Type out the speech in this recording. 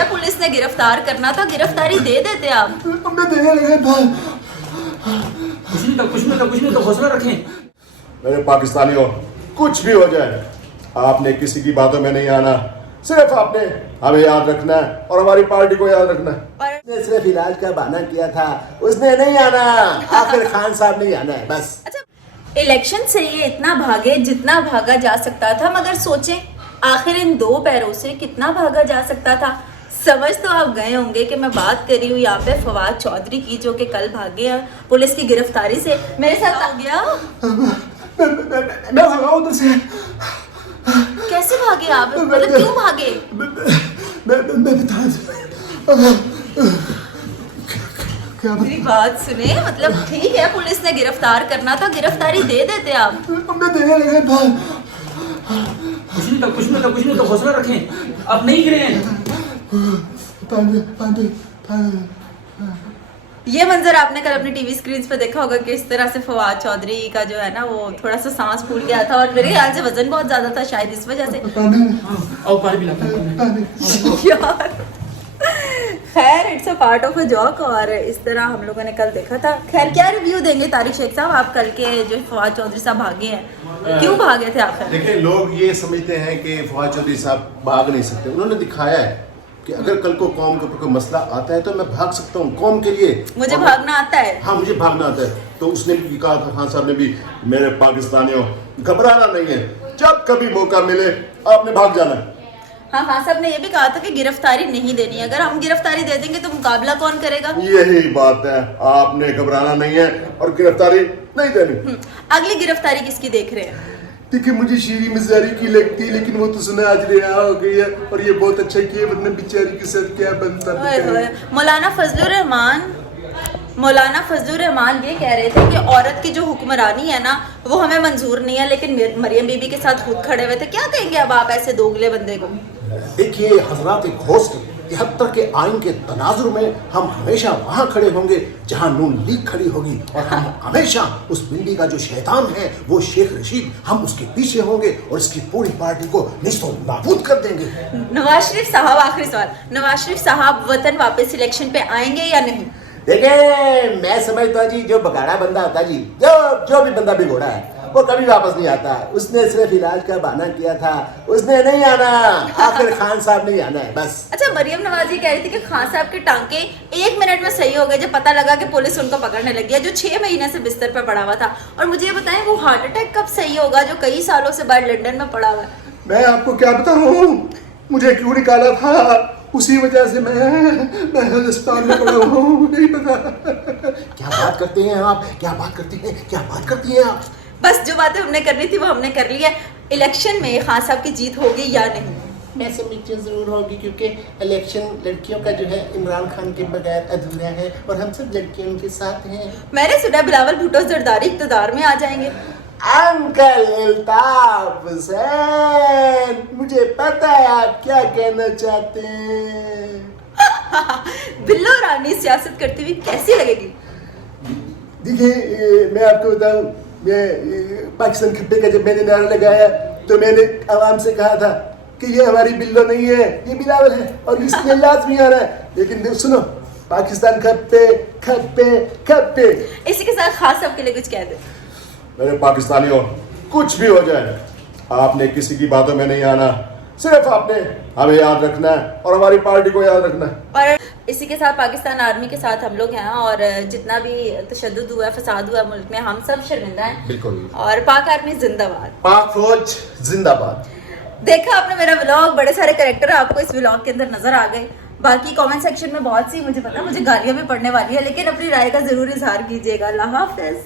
है, पुलिस ने गिरफ्तार करना था, गिरफ्तारी दे देते आप। मैं देने लगा था। कुछ नहीं तो हौसला रखें। मेरे पाकिस्तानियों, कुछ भी हो जाए, आपने किसी की बातों में नहीं आना। सिर्फ आपने हमें याद रखना है और हमारी पार्टी को याद रखना है। उसने सिर्फ इलाज का बहाना किया था, उसने नहीं आना। आखिर खान साहब नहीं आना है, बस। अच्छा, इलेक्शन से ये इतना भागे जितना भागा जा सकता था, मगर सोचें आखिर इन 2 पैरों से कितना भागा जा सकता था। समझ तो आप गए होंगे कि मैं बात कर रही हूँ यहाँ पे फवाद चौधरी की, जो कि कल भागे हैं पुलिस की गिरफ्तारी से। मेरे साथ हो गया। मैं भागा उधर से। कैसे भागे आप, मतलब क्यों भागे? मेरी बात सुने, मतलब ठीक है, पुलिस ने गिरफ्तार करना था, गिरफ्तारी दे देते आप। मैं देने लगा था। कुछ नहीं तो हौसला रखें। आप नहीं गिरे हैं। ये मंजर आपने कल अपनी टीवी स्क्रीन पे देखा होगा कि इस तरह से फवाद चौधरी का जो है ना, वो थोड़ा सा सांस फूल गया था और मेरे ख्याल से वजन बहुत ज्यादा था, शायद इस वजह से। आओ पानी पिलाता हूं। यार खैर, it's a part of a joke. और इस तरह हम लोगों ने कल देखा था। खैर, क्या रिव्यू देंगे तारिक शेख साहब आप कल के जो फवाद चौधरी साहब भागे हैं, क्यों भागे थे आखिर? देखिए, लोग ये समझते हैं कि फवाद चौधरी साहब भाग नहीं सकते। उन्होंने दिखाया है कि अगर कल को कौम के ऊपर कोई मसला आता है तो मैं भाग सकता हूँ कौम के लिए। मुझे भागना आता है। हाँ, मुझे भागना आता है। तो उसने भी कहा था, खान साहब ने भी, मेरे पाकिस्तानियों घबराना नहीं है, जब कभी मौका मिले आपने भाग जाना है। हाँ, खान साहब ने ये भी कहा था कि गिरफ्तारी नहीं देनी है, अगर हम गिरफ्तारी दे देंगे तो मुकाबला कौन करेगा? यही बात है, आपने घबराना नहीं है और गिरफ्तारी नहीं देनी। अगली गिरफ्तारी किसकी देख रहे हैं? देखिए, मुझे शीरी मिजारी की लगती है, लेकिन वो तो सुना आज रिहा हो गई है और ये बहुत अच्छा किया, वरना बेचारी के साथ क्या बनता। मौलाना फजलुर रहमान ये कह रहे थे कि औरत की जो हुक्मरानी है ना, वो हमें मंजूर नहीं है, लेकिन मरियम बीबी के साथ खुद खड़े हुए थे। क्या कहेंगे अब आप ऐसे दोगले बंदे को? देखिए हजरात, एक होस्ट 73 के आइन के तनाजुर में हम हमेशा वहाँ खड़े होंगे जहाँ नून लीग खड़ी होगी, और हम हमेशा उस बिल्ली का जो शैतान है वो शेख रशीद, हम उसके पीछे होंगे और इसकी पूरी पार्टी को निस्तो नाबूद कर देंगे। नवाज शरीफ साहब, आखिरी सवाल, नवाज शरीफ साहब वतन वापस इलेक्शन पे आएंगे या नहीं? देखिए, मैं समझता जी, जो बगाड़ा बंदा होता जी, जो भी बंदा बिगोड़ा है, वो कभी वापस नहीं आता। उसने सिर्फ इलाज का बहाना किया था, उसने नहीं आना। आखिर खान साहब नहीं आना है, बस। अच्छा, मरियम नवाज ये कह रही थी कि खान साहब के टांके 1 मिनट में सही हो गए जब पता लगा कि पुलिस उनको पकड़ने लगी है, जो 6 महीने से बिस्तर पर पड़ा हुआ था। और मुझे ये बताएं, वो हार्ट अटैक कब सही होगा जो कई सालों से बाहर लंदन में पड़ा हुआ है? मैं आपको क्या बताऊं, मुझे क्यों निकाला था, उसी वजह से मैं हिंदुस्तान में पड़ा हूँ। नहीं पता। क्या बात करते हैं आप, क्या बात करती हैं आप? बस जो बातें हमने करनी थी वो हमने कर ली है। इलेक्शन में खान साहब की जीत होगी या नहीं? मैं समझती हूँ जरूर होगी, क्योंकि इलेक्शन लड़कियों का जो है इमरान खान के बगैर अधूरा है और हम सब लड़कियों के साथ हैं। मैंने सुना बिलावल भुट्टो जरदारी इक़्तिदार में आ जाएंगे। अंकल अल्ताफ हुसैन, मुझे पता है आप क्या कहना चाहते हैं। बिल्लो रानी सियासत करती हुई कैसी लगेगी? देखिए, मैं आपको बताऊं, मैं पाकिस्तान खट्टे का जब मैंने नारा लगाया तो मैंने आवाम से कहा था कि ये हमारी बिल्लो नहीं है, ये बिलावल है और इसलिए लाजमी आ रहा है। लेकिन सुनो, पाकिस्तान खप्पे खप्पे खप्पे। इसी के साथ खास साहब के लिए कुछ कह दे। मेरे पाकिस्तानियों, कुछ भी हो जाए, आपने किसी की बातों में नहीं आना। सिर्फ आपने हमें याद रखना है और हमारी पार्टी को याद रखना है। और इसी के साथ पाकिस्तान आर्मी के साथ हम लोग हैं, और जितना भी तशद्दुद हुआ, फसाद हुआ मुल्क में, हम सब शर्मिंदा हैं। बिल्कुल। और पाक आर्मी जिंदाबाद, पाक फौज जिंदाबाद। देखा आपने मेरा व्लॉग, बड़े सारे कैरेक्टर आपको इस व्लॉग के अंदर नजर आ गए। बाकी कमेंट सेक्शन में बहुत सी, मुझे पता, मुझे गालियां भी पड़ने वाली है, लेकिन अपनी राय का जरूर इजहार कीजिएगा। अल्लाह हाफिज।